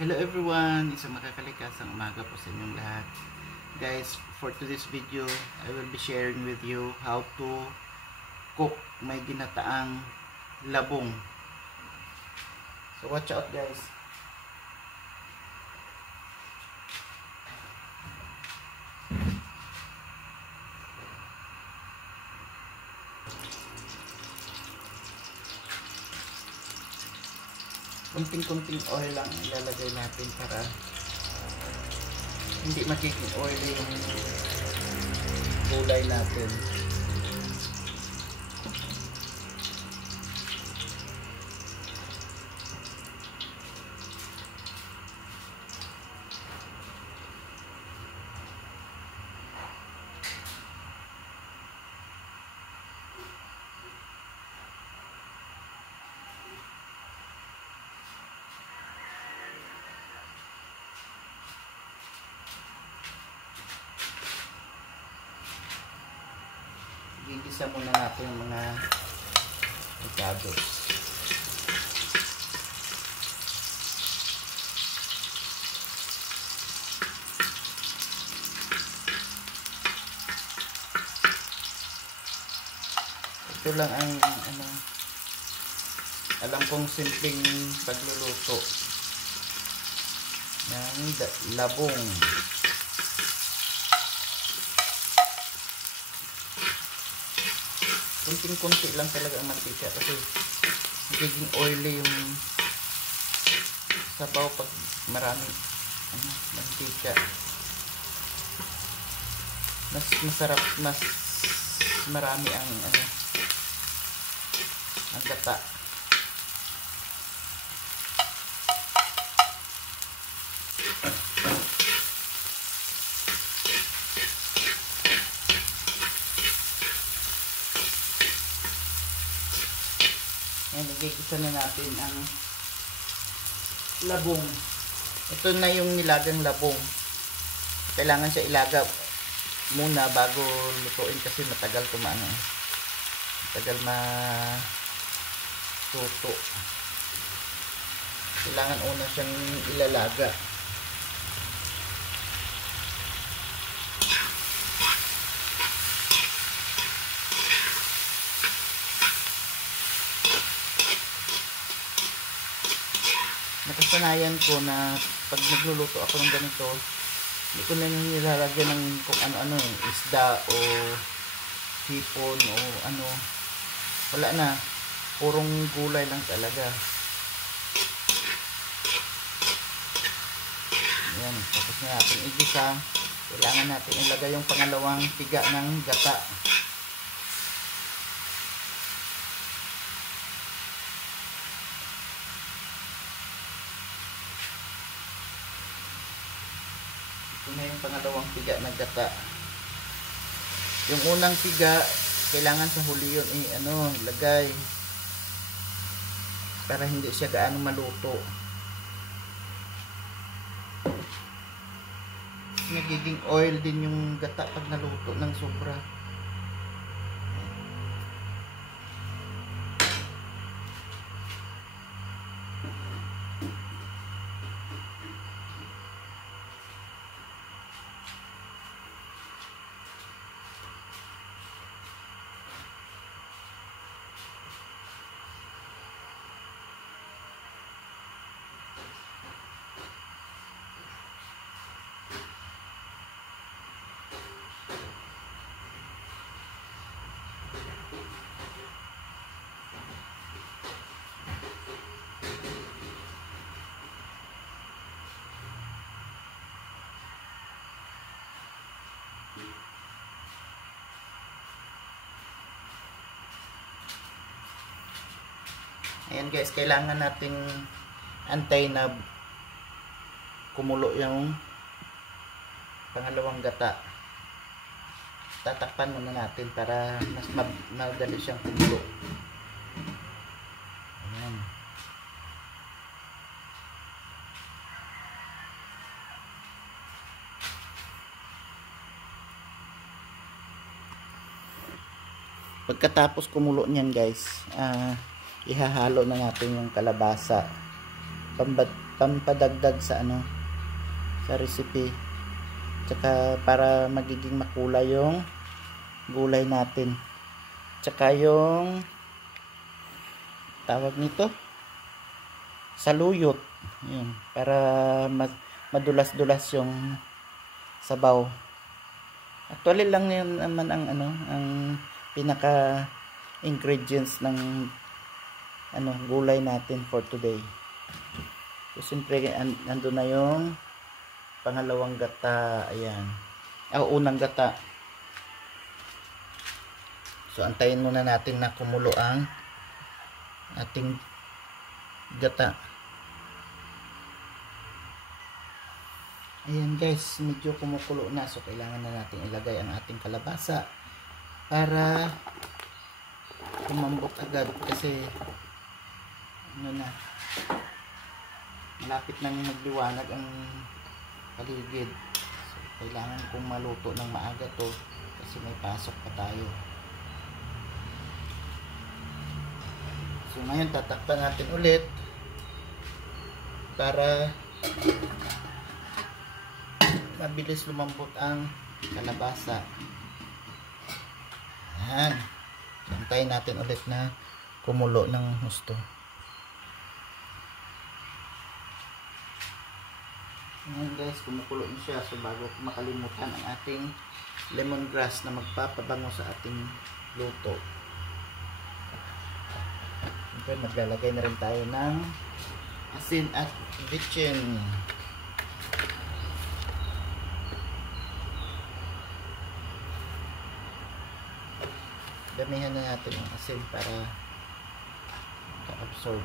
Hello everyone! Isang makakalikasang umaga po sa inyong lahat. Guys, for today's video, I will be sharing with you how to cook may ginataang labong. So watch out guys. Kunting-kunting oil lang ilalagay natin para hindi magiging oily yung gulay natin. Gigisa muna natin yung mga avocados. Ito lang ang alam kong simpleng pagluluto ng labong. Kunting-kunti lang talaga ang mantika kasi magiging oily yung sabaw pag maraming mantika. Mas masarap, mas marami ang ang gata. Ayan, igigisa na natin ang labong. Ito na yung nilagang labong. Kailangan siya ilaga muna bago lutuin kasi matagal matagal matuto. Kailangan una siyang ilalaga. Nakasanayan ko na pag nagluluto ako ng ganito, hindi ko na nilalagyan ng kung ano-ano, isda o hipon o ano. Wala na. Purong gulay lang talaga. Ayan. Tapos na natin igisa. Kailangan natin ilagay yung pangalawang piga ng gata. Ito na yung pangalawang piga ng gata. Yung unang piga, kailangan sa huli yun ilagay para hindi siya gaano maluto. Nagiging oil din yung gata pag naluto ng sobra. Ayan guys, kailangan nating antay na kumulo yung pangalawang gata. Tatakpan muna natin para mas madali siyang kumulo. Ayan. Pagkatapos kumulo niyan guys, ihahalo na natin yung kalabasa. pampadagdag sa ano, sa recipe. Tsaka para magiging makulay yung gulay natin. Tsaka yung tawag nito, saluyot. Yun, para madulas-dulas yung sabaw. Actually lang yun naman ang ano, ang pinaka ingredients ng ano, gulay natin for today. So siyempre nandun na yung pangalawang gata. Ayan. Unang gata. So antayin muna natin na kumulo ang ating gata. Ayan guys, medyo kumukulo na. So kailangan na natin ilagay ang ating kalabasa para kumambot agad, kasi ano na, malapit nang magliwanag ang paligid. So, kailangan kong maluto ng maaga to kasi may pasok pa tayo. So ngayon tatakpan natin ulit para mabilis lumambot ang kalabasa. Ayan. Antayin natin ulit na kumulo ng husto. Ayan guys, kumukulo na siya. So bago makalimutan ang ating lemongrass na magpapabango sa ating luto, okay, maglalagay na rin tayo ng asin at bitchin. Damihan na natin ang asin para maka-absorb.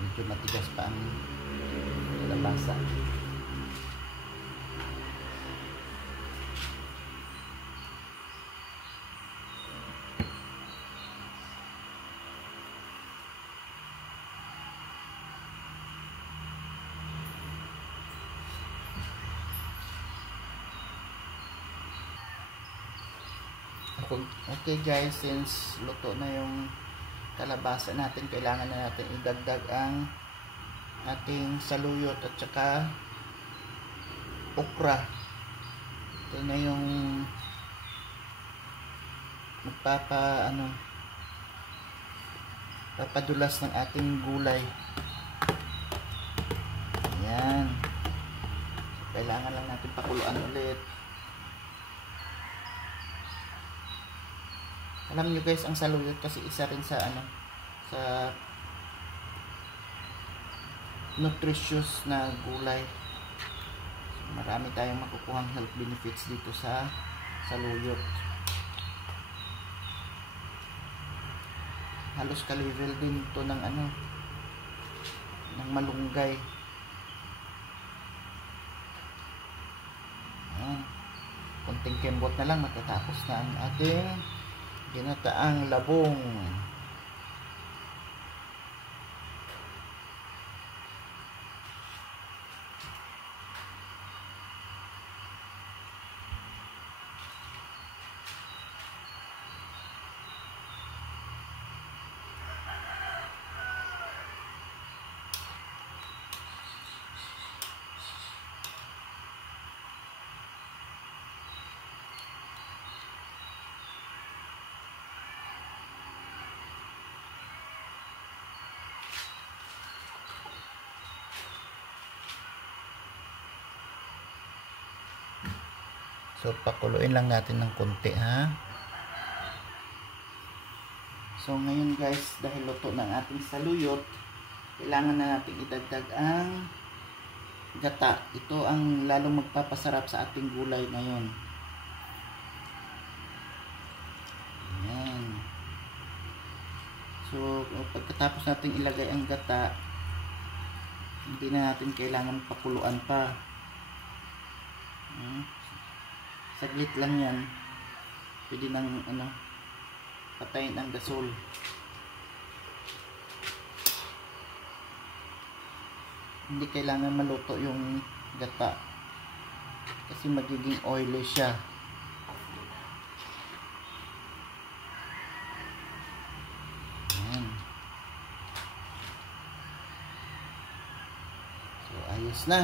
Medyo matigas pa ang kalabasa. Okay guys, since luto na yung kalabasa natin, kailangan na natin idagdag ang ating saluyot at saka okra. Ito na yung papadulas ng ating gulay. Ayan. Kailangan lang natin pakuluan ulit. Alam nyo guys, ang saluyot kasi isa rin sa sa nutritious na gulay. So, marami tayong makukuhang health benefits dito sa saluyot. Halos ka-level din ito ng ng malunggay. Ayan. Konting kembot na lang, matatapos na ang ating ginataang labong. So pakuluin lang natin ng konti, ha. So ngayon guys, dahil luto ng ating saluyot, kailangan na natin idagdag ang gata. Ito ang lalong magpapasarap sa ating gulay ngayon. Ayan. pagkatapos natin ilagay ang gata, hindi na natin kailangan pakuluan pa. Saglit lang yan, pwede nang patayin ang gasol. Hindi kailangan maluto yung gata kasi magiging oily siya. Ayan. So ayos na.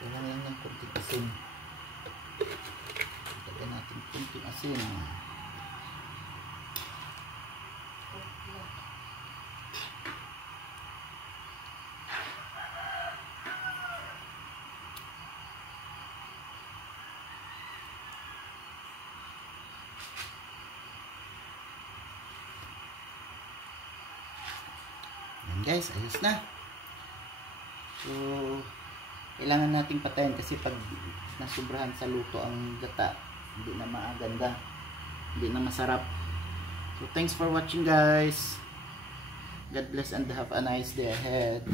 Kailangan lang ng konting asin. Lagyan natin konting asin. Ayan guys, ayos na. So kailangan nating patayin kasi pag nasubrahan sa luto ang gata, hindi na maaganda, hindi na masarap. So thanks for watching guys. God bless and have a nice day ahead.